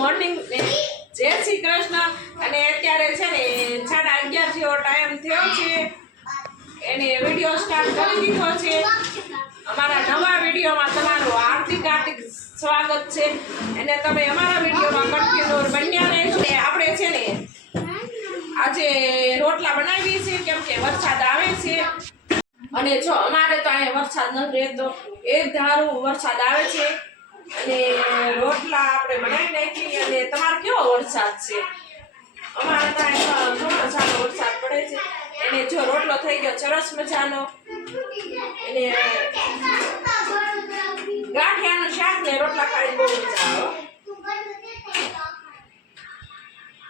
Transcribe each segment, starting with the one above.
Morning જય શ્રી કૃષ્ણ. અને અત્યારે છે ને 11:30 જેવો ટાઈમ થયો છે. એને વિડીયો સ્ટાર્ટ કરી દીધો છે. અમારા નવા વિડીયોમાં તમારું હાર્દિક સ્વાગત છે. અને તમે અમારા વિડીયોમાં કન્ટિન્યુ બન્યા રહેજો. આપણે છે ને આજે રોટલા બનાવીએ છીએ કેમ કે વરસાદ આવે છે. અને જો અમારે તો અહીંયા વરસાદ નથી રહેતો, એક ધારું વરસાદ આવે છે. અને રોટલા આપણે બનાવી નાખી. અને તમારે કેવો વરસાદ છે? અમારે તો અહીંયા થોડો સારો વરસાદ પડે છે. એને જો રોટલો થઈ ગયો સરસ મજાનો. એને ગાંઠિયાનું શાક ને રોટલા ખાઈ બહુ મજા આવે.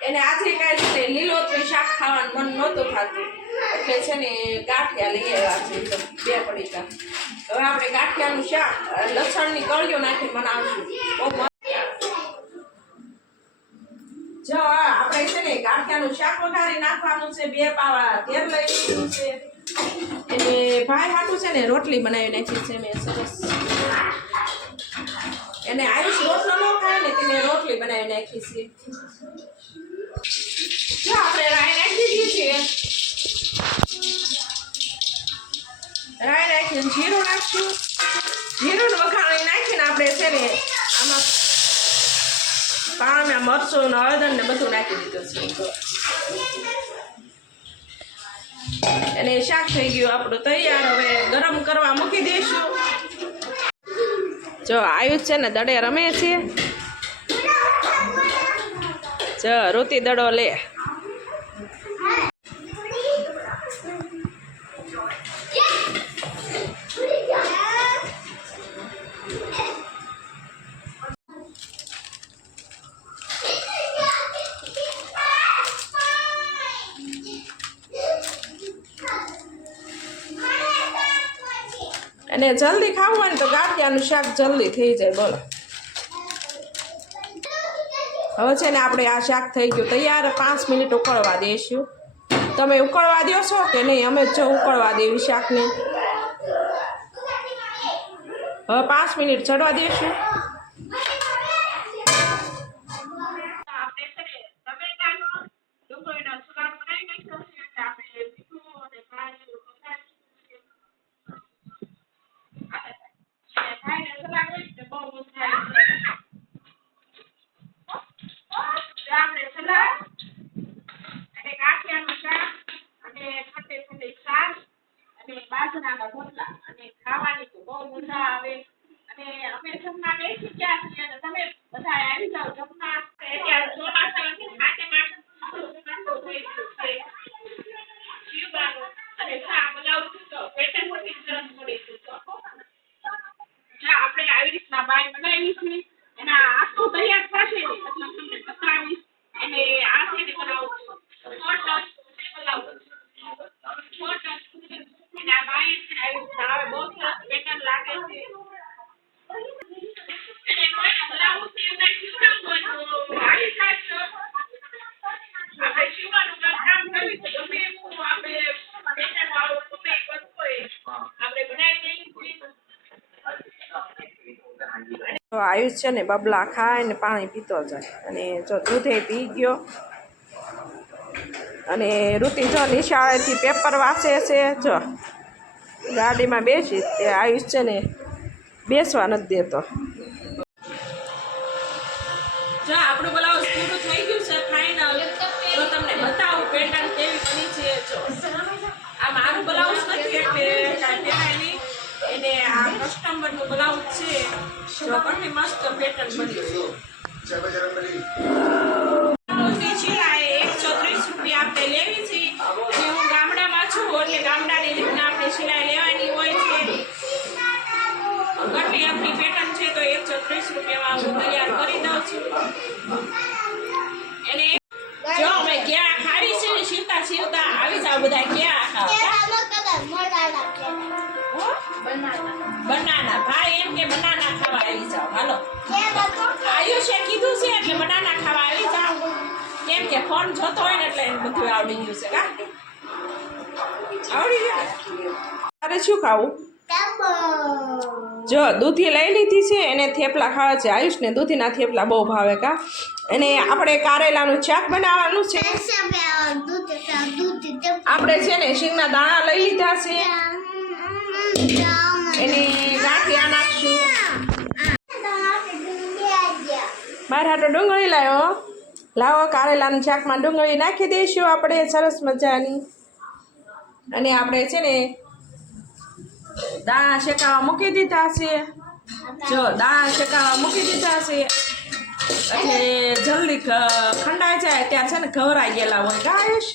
એને આજે કાંઈ લીલોતરી શાક ખાવાનું મન નહોતું ખાતું, એટલે છે ને ગાંઠિયા લઈ આવ્યા છે 2 પડીકા. હવે આપણે ગાંઠિયાનું શાક લસણની કળીઓ નાખી બનાવશું. જો આપણે છે ને ગાંઠિયાનું શાક વઘારી નાખવાનું છે. 2 પાવા તેલ લઈ લીધું છે. એને ભાઈ હાટું છે ને રોટલી બનાવી નાખી છે મેં સરસ. એને આયુષ રોટલો ન ખાય ને તેને રોટલી બનાવી નાખી છે. જો આપણે રાઈ નાખી દીધી છે. રાઈ નાખીને જીરું નાખશું. જીરું વઘારી નાખીને આપણે છે ને આમાં પાણી મરચું ને હળદર ને બધું નાખી દીધું છે. અને શાક થઈ ગયું આપણું તૈયાર. હવે ગરમ કરવા મૂકી દઈશું. જો આયુષ છે ને દડે રમે છે. જો રોતી દડો લે. અને જલ્દી ખાવું હોય ને તો ગાંઠિયાનું શાક જલ્દી થઈ જાય. બોલો હવે છે ને આપણે આ શાક થઈ ગયું તૈયાર. 5 મિનિટ ઉકળવા દઈશું. તમે ઉકળવા દો છો કે નહીં? અમે જો ઉકળવા દેવી શાકને. હવે 5 મિનિટ ચડવા દઈશું. ખાવાની તો બહુ મજા આવે. અને અમે જમવા બેસી ગયા છીએ અને તમે બધા આવી જાઓ જમવા. અત્યારે ચોમાસા અને ચા બનાવું તો પેટર્ન મોટી સરસ પડી છે. આપણે આવી રીતના બાય બનાવી છે. એના આખું તૈયાર થશે એટલે તમને બતાવીશ. અને આ છે ને બનાવું છું એના બાય છે આવી રીતના આવે. બહુ સરસ પેટર્ન લાગે છે. અને કોઈ બનાવું છે એમને શીખવાનું હોય તો આવી જાય. આપણે શીખવાનું કામ કરવી છે. ગમે એવું આપણે પેટર્ન વાળું ગમે કરવું હોય આપણે બનાવી દઈએ. આયુષ છે ને બબલા ખાય ને પાણી પીતો જાય. અને જો દૂધે પી ગયો. અને ઋતિ જો નિશાળેથી પેપર વાંચે છે. જો ગાડીમાં બેસી તે આયુષ છે ને બેસવા નથી દેતો. જો આપણું બ્લાઉઝ પૂરું થઈ ગયું છે ફાઇનલ. તો તમને બતાવું પેટર્ન કેવી બની છે. જો આ મારું બ્લાઉઝ નથી એટલે કાંઈ કહેવાય નહીં. એને આ કસ્ટમરનું બ્લાઉઝ છે. જો કેટલી મસ્ત પેટર્ન બની છે. બ્લાઉઝની સિલાઈ 130 રૂપિયા આપણે લેવી છે. અને હું ગામડામાં છું એટલે ગામડાની રીતના આપણે સિલાઈ લેવાની હોય છે. કેટલી આપણી પેટર્ન છે તો 130 રૂપિયામાં હું તૈયાર કરી દઉં છું. એને જો અમે ક્યાં ખાવી છે સીવતા સીવતા આવી જાવ બધા. ક્યાં ખાવા? બનાના. ભાઈ એમ કે બનાના ખાવા આવી જાવ. હાલો આયુષે કીધું છે એટલે બનાના ખાવા આવી જાવ. કેમ કે ફોન જોતો હોય ને એટલે બધું આવડી ગયું છે. કા આવડી ગયું? તારે શું ખાવું? જો દૂધી લઈ લીધી છે એને થેપલા ખાવા છે. આયુષને દૂધીના થેપલા બહુ ભાવે કા. અને આપણે કારેલાનું શાક બનાવવાનું છે. આપણે છે ને શીંગના દાણા લઈ લીધા છે એને ગાંઠિયા નાખશું. મારા હાટો ડુંગળી લાવ્યો. લાવો કારેલાનું શાકમાં ડુંગળી નાખી દઈશું આપણે સરસ મજાની. અને આપણે છે ને દાણા શેકાવા મૂકી દીધા છે. જો દાણા શેકાવા મૂકી દીધા છે એટલે જલ્દી ખંડાઈ જાય ત્યાં છે ને ઘવરાઈ ગયેલા હોય ગાઈશ.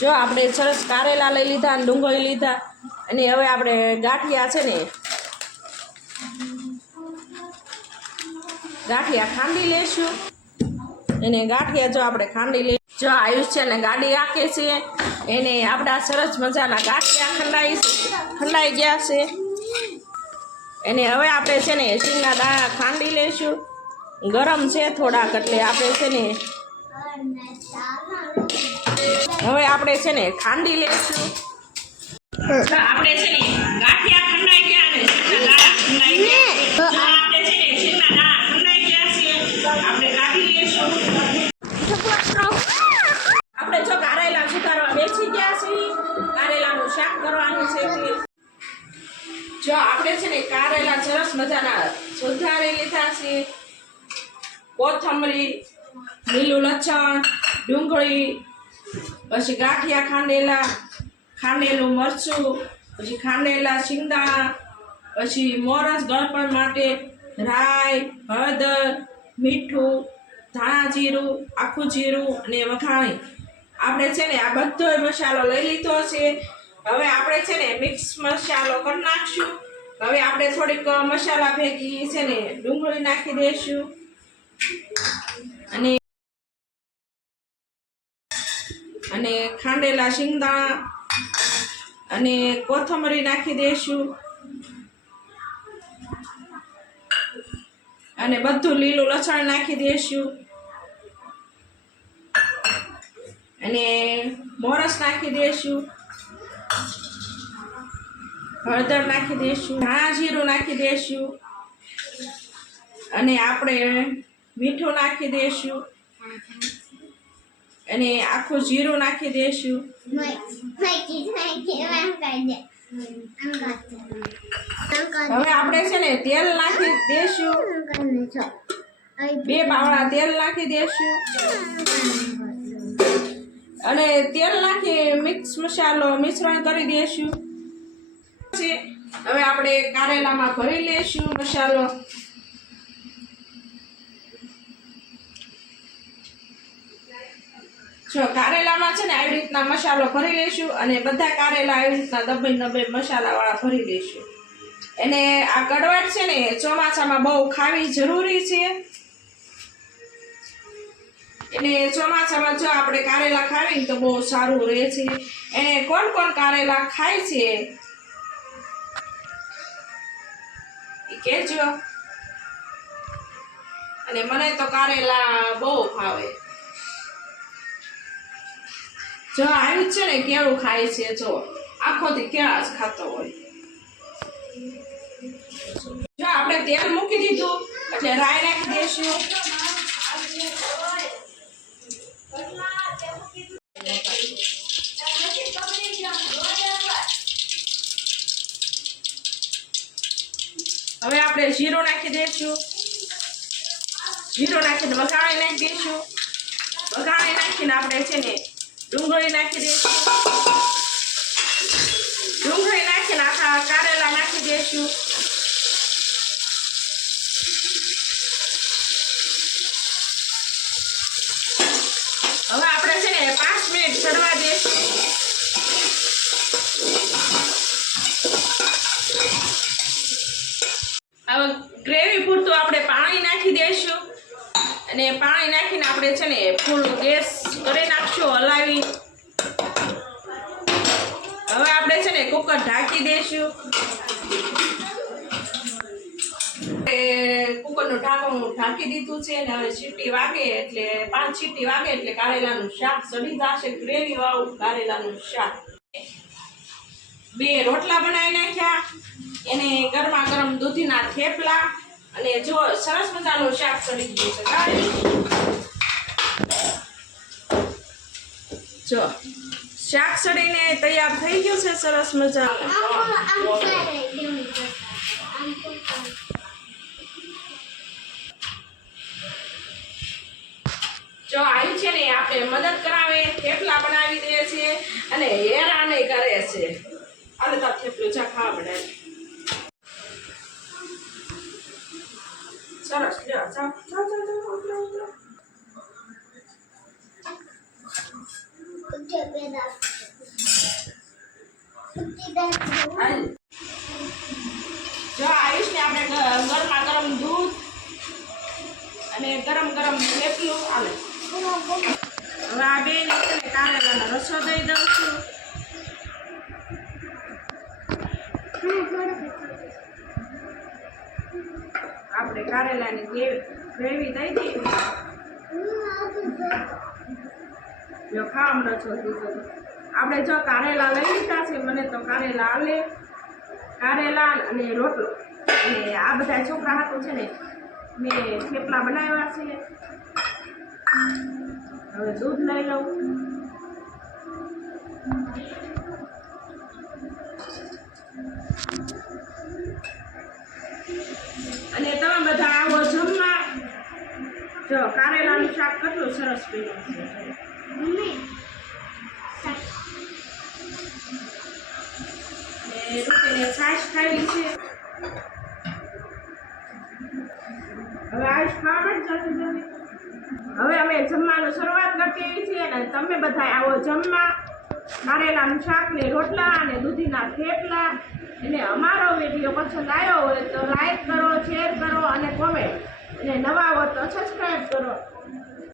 જો આપણે સરસ કારેલા લઈ લીધા અને ડુંગળી લીધા અને હવે આપણે ગાંઠિયા છે ને ગાંઠિયા ખાંડી લેશું. એને ગાંઠિયા જો આપણે ખાંડી લઈ. જો આયુષ છે ને ગાડી રાખે છે એને આપણા સરસ મજાના ગાંઠિયા ખંડાઈ ગયા છે. એને હવે આપણે છે ને શીંગના દાણા ખાંડી લઈશું. ગરમ છે થોડાક એટલે આપણે છે ને હવે આપણે છે ને ખાંડી લઈશું. આપણે છે ને ગાંઠિયા ખંડાઈ ગયા અને શીંગના દાણા ખંડાઈ ગયા. આપણે છે ને શીંગના દાણા ખંડાઈ ગયા છે આપણે કાઢી લઈશું. આપણે જો કારેલા સુધારવા બેસી ગયા છીએ. કારેલાનું શાક કરવાનું છે. જો આપણે છે ને કારેલા સરસ મજાના સુધારી લીધા છે. કોથમરી, લીલું લસણ, ડુંગળી, પછી ગાંઠિયા ખાંડેલું મરચું, પછી ખાંડેલા શિંગદાણા, પછી મોરસ ગળપણ માટે રાઈ, હળદર, મીઠું, ધાણા જીરું, આખું જીરું અને વઘાણી. આપણે છે ને આ બધો મસાલો લઈ લીધો છે. હવે આપણે છે ને મિક્સ મસાલો કરી નાખશું. હવે આપણે થોડીક મસાલા ભેગી છે ને ડુંગળી નાખી દઈશું અને ખાંડેલા શિંગદાણા અને કોથમરી નાખી દઈશું અને બધું લીલું લસણ નાખી દઈશું અને મોરસ નાખી દઈશું, હળદર નાખી દઈશું, ધાણા જીરું નાખી દઈશું અને આપણે મીઠું નાખી દઈશું અને આખું જીરું નાખી દઈશું. હવે આપણે છે ને તેલ નાખી દઈશું. 2 પાવડા તેલ નાખી દઈશું અને તેલ નાખી મિક્સ મસાલો મિશ્રણ કરી દઈશું. હવે આપણે કારેલામાં ભરી લઈશું મસાલો. જો કારેલામાં છે ને આવી રીતના મસાલો ભરી લઈશું અને બધા કારેલા આવી રીતના દબે મસાલાવાળા ભરી લઈશું. એને આ કડવાટ છે ને ચોમાસામાં બહુ ખાવી જરૂરી છે. એટલે ચોમાસામાં જો આપણે કારેલા ખાવીને તો બહુ સારું રહે છે. એને કોણ કારેલા ખાય છે એ કહેજો. અને મને તો કારેલા બહુ ભાવે. જો આવ્યું છે ને કેળું ખાય છે. જો આખોથી કેળા જ ખાતો હોય. જો આપણે તેલ મૂકી દીધું એટલે રાઈ નાખી દઈશું. હવે આપણે જીરું નાખી દઈશું. જીરું નાખીને વઘાણી નાખી દઈશું. વઘાણી નાખીને આપણે છે ને ડુંગળી નાખી દઈશું. ડુંગળી નાખીને આખા કારેલા નાખી દઈશું. હવે આપણે છે ને 5 મિનિટ ચડવા દઈશું. હવે ગ્રેવી પૂરતું આપણે પાણી નાખી દઈશું અને પાણી નાખીને આપણે છે ને ફૂલ ગેસ કરી નાખશું હલાવી. હવે આપણે છે ને કુકર ઢાંકી દઈશું. કુકરનું ઢાંકણું ઢાંકી દીધું છે ને હવે સીટી વાગે એટલે 5 સીટી વાગે એટલે કારેલાનું શાક ચડી જશે. ગ્રેવી વાળું કારેલાનું શાક. 2 રોટલા બનાવી નાખ્યા, એને ગરમા ગરમ દૂધીના થેપલા, અને જો સરસ મજાનું શાક ચડી ગયું છે. જો શાક ચડીને તૈયાર થઈ ગયું છે સરસ મજાનું. જો આવ્યું છે ને આપણે મદદ કરાવે, થેપલા બનાવી દે છે અને હેરાન કરે છે. હાલે તો થેપલું જા ખાવા બનાવે. સરસ લ્યો, જાઓ જાઓ જાઓ ઉતરો ઉતરો. જો આયુષને આપણે ગરમા ગરમ દૂધ અને ગરમ ગરમ થેપલું આવે. હવે આ બે ને કારેલાનો રસો દઈ દઉં છું. આપણે કારેલાની ગ્રેવી દઈ દઈએ. જો ખાવાનો છો દીધો. આપણે જો કારેલા લઈ લીધા છે, મને તો કારેલા આલે, કારેલા અને રોટલો, અને આ બધા છોકરા હાથું છે ને મેં થેપલા બનાવ્યા છે. હવે દૂધ લઈ લઉં. અને તમે બધા આવો જમવા. જો કારેલાનું શાક કેટલું સરસ પીવું છે. રૂટીને છાશ ખાવી છે. હવે આયુષ ખાવા જ જલ્દી. હવે અમે જમવાનું શરૂઆત કરતી છીએ અને તમે બધા આવો જમવા. કારેલાનું શાક ને રોટલા અને દૂધીના થેપલા. અને અમારો વિડીયો પસંદ આવ્યો હોય તો લાઈક કરો, શેર કરો અને કોમેન્ટ. અને નવા હો તો સબસ્ક્રાઈબ કરો.